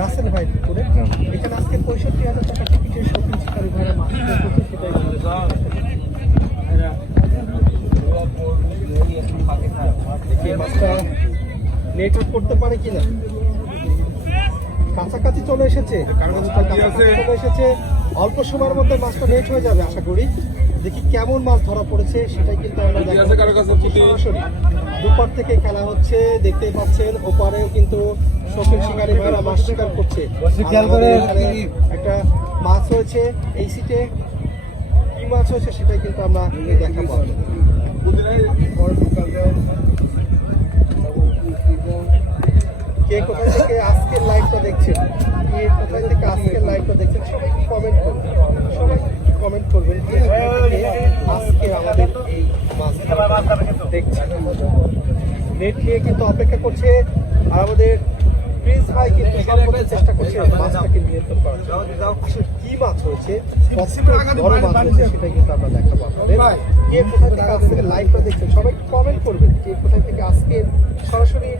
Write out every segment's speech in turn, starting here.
রাসেল ভাই পুকুরে এখানে আজকে পঁয়ষট্টি হাজার টাকা টিকিটের শপিং শিকারি ভাড়া মাছ সেটাই দেখি এই মাছটা নেটওয়ার্ক করতে পারে কিনা? কাছাকাছি চলে এসেছে চলে এসেছে। অল্প সময়ের মধ্যে মাছটা নেট হয়ে যাবে আশা করি। দেখি কেমন মাছ ধরা পড়েছে সেটাই কিন্তু আমরা সরাসরি। দুপার থেকে খেলা হচ্ছে দেখতেই পাচ্ছেন ওপারেও কিন্তু শৌখিন শিকারী ভাইরা মাছ শিকার করছে। একটা মাছ হয়েছে এই সিটে কি মাছ হয়েছে সেটাই কিন্তু আমরা দেখাবো। আপনাদের। কে কোথায় থেকে আজকের লাইভটা দেখছেন? কে কোথায় থেকে আজকের লাইভটা দেখছেন? সবাই কমেন্ট করবেন? সবাই কমেন্ট করবেন? আজকে আমাদের এই মাছ দেখছেন? নেট নিয়ে কিন্তু অপেক্ষা করছে আর আমাদের প্রিন্স ভাই কিন্তু চেষ্টা করছে মাছটাকে নিয়ন্ত্রণ করার জন্য। কি মাছ হয়েছে বড় মাছ হয়েছে সেটাই কিন্তু আমরা দেখাবো আপনাদের কে কোথায় থেকে আজকে লাইভটা দেখছেন সবাই কমেন্ট করবেন কে কোথায় থেকে আজকে সরাসরি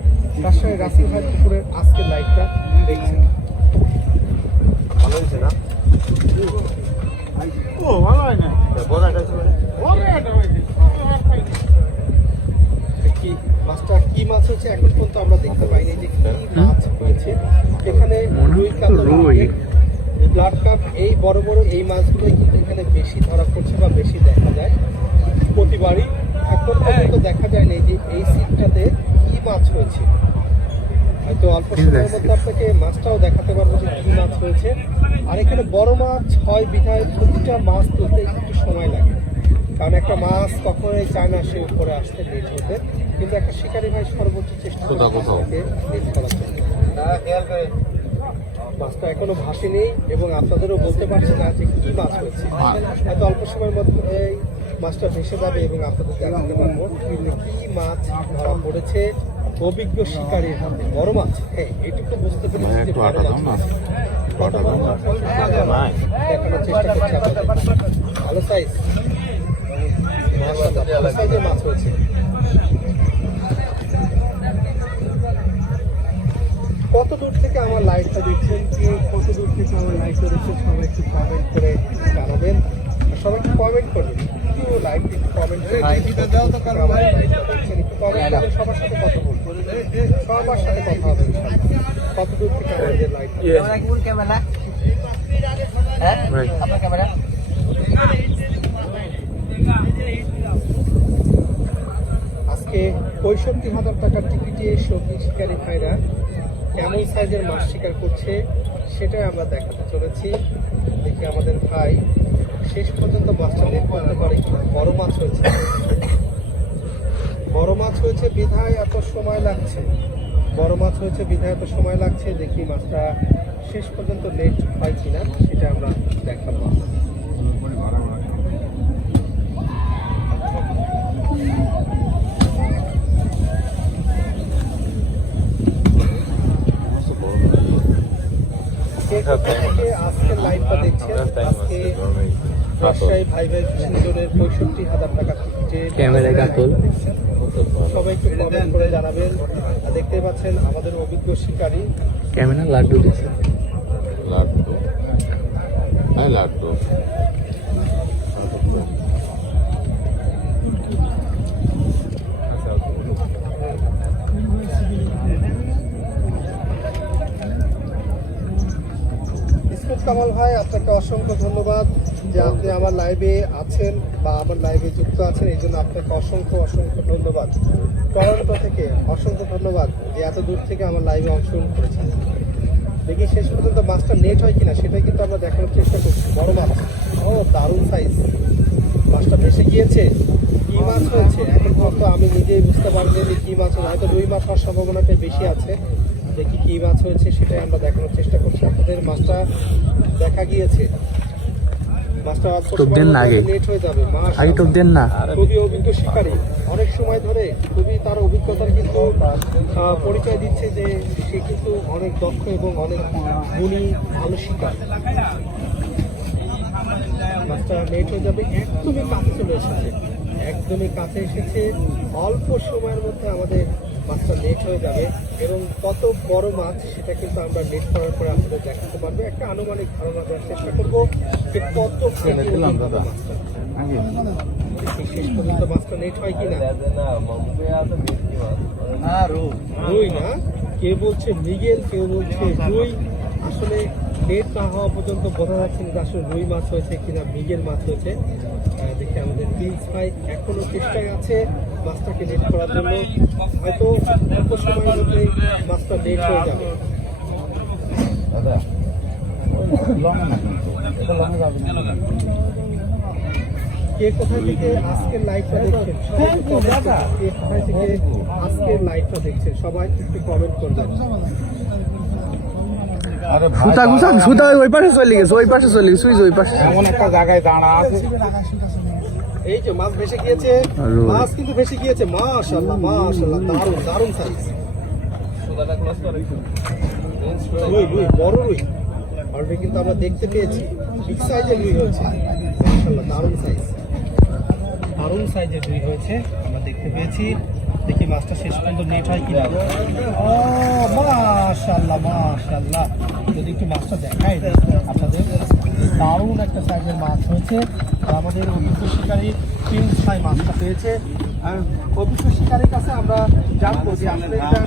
রাজশাহী রাসেল ভাই পুকুরের আজকের লাইভটা দেখছেন ভালো হয়েছে না ও ভালো হয় না বোঝাটা ওরে কি এখন পর্যন্ত আমরা দেখতে পাইনি যে কি মাছ হয়েছে। এখানে রুই কাতলা ব্লাড কাপ এই বড় বড় এই মাছগুলোই কিন্তু এখানে বেশি ধরা পড়ছে বা বেশি দেখা যায়। প্রতিবারই এখন পর্যন্ত দেখা যায়নি যে এই সিটটাতে কি মাছ হয়েছে। হয়তো অল্প সময়ের মধ্যে আপনাকে মাছটাও দেখাতে পারব যে কি মাছ হয়েছে। আর এখানে বড় মাছ হয় বিধায় প্রতিটা মাছ তুলতে একটু সময় লাগে। কারণ একটা মাছ কখনোই চায় না সে উপরে আসতে লেট হতে কিন্তু একটা শিকারী ভাই সর্বোচ্চ চেষ্টা করে করার জন্য মাছটা এখনও ভাসেনি এবং আপনাদেরও বলতে পারছি না যে কি মাছ হয়েছে। হয়তো অল্প সময়ের মধ্যে এই মাছটা ভেসে যাবে এবং আপনাদের দেখাতে পারব কি মাছ ধরা পড়েছে। অভিজ্ঞ শিকারীর হাতে। বড় মাছ? হ্যাঁ এটুকু বুঝতে পেরেছি যে বড় মাছ। দেখানোর চেষ্টা করছি আপনাদের। ভালো সাইজ মাছ হয়েছে কত দূর থেকে আমার লাইভটা দেখছেন? কে কত দূর থেকে আমার লাইভটা দেখছেন? সবাই একটু কমেন্ট করে জানাবেন। আর সবাই একটু কমেন্ট করবেন। একটু লাইভ একটু কমেন্ট করে লাইভটা দাও তো কারণ আমার লাইভটা দেখছেন একটু কমেন্ট করবেন সবার সাথে কথা বলবেন সবার সাথে কথা হবে কত দূর থেকে লাইভটা ক্যামেরা হ্যাঁ? আপনার ক্যামেরা আজকে পঁয়ষট্টি হাজার টাকার টিকিটে সবজি শিকারী ভাইরা কেমন সাইজের মাছ শিকার করছে, সেটাই আমরা দেখাতে চলেছি। দেখি আমাদের ভাই, শেষ পর্যন্ত মাছটা বের করতে পারে বড় মাছ হয়েছে? বড় মাছ হয়েছে, বিধায় এত সময় লাগছে। বড় মাছ হয়েছে, বিধায় এত সময় লাগছে, দেখি মাছটা শেষ পর্যন্ত লেট হয় কিনা, সেটা আমরা দেখাবো। কে কোথা থেকে আজকের লাইভটা দেখছেন আজকে রাজশাহী ভাই পঁয়ষট্টি হাজার টাকা ক্যামেরায় কাতল। সবাই একটু জানাবেন দেখতে পাচ্ছেন আমাদের অভিজ্ঞ শিকারী ক্যামেরা লাড্ডু দিচ্ছে লাড্ডু। হ্যাঁ লাড্ডু। কামাল ভাই, আপনাকে অসংখ্য ধন্যবাদ যে আপনি আমার লাইভে আছেন বা আমার লাইভে যুক্ত আছেন। এই জন্য আপনাকে অসংখ্য অসংখ্য ধন্যবাদ। টরন্টো থেকে অসংখ্য ধন্যবাদ যে এত দূর থেকে আমার লাইভে অংশগ্রহণ করেছেন। দেখি শেষ পর্যন্ত মাছটা নেট হয় কিনা, সেটাই কিন্তু আমরা দেখানোর চেষ্টা করছি। বড় মাছ ও, দারুণ সাইজ মাছটা ভেসে গিয়েছে। কি মাছ হয়েছে? এখন পর্যন্ত আমি নিজেই বুঝতে পারছি যে কি মাছ হয়তো রুই মাছ হওয়ার সম্ভাবনাটা বেশি আছে। দেখি কি মাছ হয়েছে সেটাই আমরা দেখানোর চেষ্টা করছি। আপনাদের মাছটা দেখা গিয়েছে। মাছটা টোপ দেন না আগে। লেট হয়ে যাবে মাছ আগে টোপ দেন না। খুবই অভিজ্ঞ শিকারী। অনেক সময় ধরে খুবই তার অভিজ্ঞতার কিন্তু পরিচয় দিচ্ছে যে সে কিন্তু অনেক দক্ষ এবং অনেক গুণী ভালো শিকার। মাছটা লেট হয়ে যাবে একদমই কাছে চলে এসেছে। একদমই কাছে এসেছে। অল্প সময়ের মধ্যে আমাদের মাছটা নেট হয়ে যাবে এবং কত বড় মাছ সেটা কিন্তু আমরা নেট করার পরে আপনাদের দেখাতে পারব। একটা আনুমানিক ধারণা দেওয়ার চেষ্টা করব যে কত শেষ পর্যন্ত মাছটা নেট হয় কিনা? রুই না? কেউ বলছে মিগেল কেউ বলছে রুই? আসলে নেট না হওয়া পর্যন্ত বোঝা যাচ্ছে না আসলে রুই মাছ হয়েছে কিনা মিগেল মাছ হয়েছে। দেখি আমাদের প্রিন্স ভাই এখনও চেষ্টায় আছে। মাছটাকে নেট করার জন্য হয়তো অল্প সময়ের মধ্যে বাসটা নেট হয়ে যাবে। কে কোথায় থেকে আজকের লাইভটা দেখছেন। কে কোথায় থেকে আজকের লাইভটা দেখছেন? সবাই একটু কমেন্ট করবেন। সুতা গুছা সুতা ওই পাশে চলে গেছে ওই পাশে চলে গেছে সুইচ ওই পাশে। এমন একটা জায়গায় দাঁড়া আছে। এই যে মাছ ভেসে গিয়েছে মাছ কিন্তু ভেসে গিয়েছে মাশাআল্লাহ মাশাআল্লাহ দারুণ দারুণ সাইজ রুই রুই বড় রুই। অলরেডি কিন্তু আমরা দেখতে পেয়েছি বিগ সাইজের রুই হয়েছে। মাশাআল্লাহ দারুণ সাইজ দারুণ সাইজের রুই হয়েছে আমরা দেখতে পেয়েছি। দেখি মাছটা শেষ পর্যন্ত নেট হয় কিনা। ও মাশাআল্লাহ মাশাআল্লাহ। যদি একটু মাছটা দেখাই আপনাদের। দারুণ একটা সাইজের মাছ হয়েছে। আমাদের অভিজ্ঞ শিকারী তিন ছয় মাছটা পেয়েছে। আর অভিজ্ঞ শিকারীর কাছে আমরা জানব যে এটা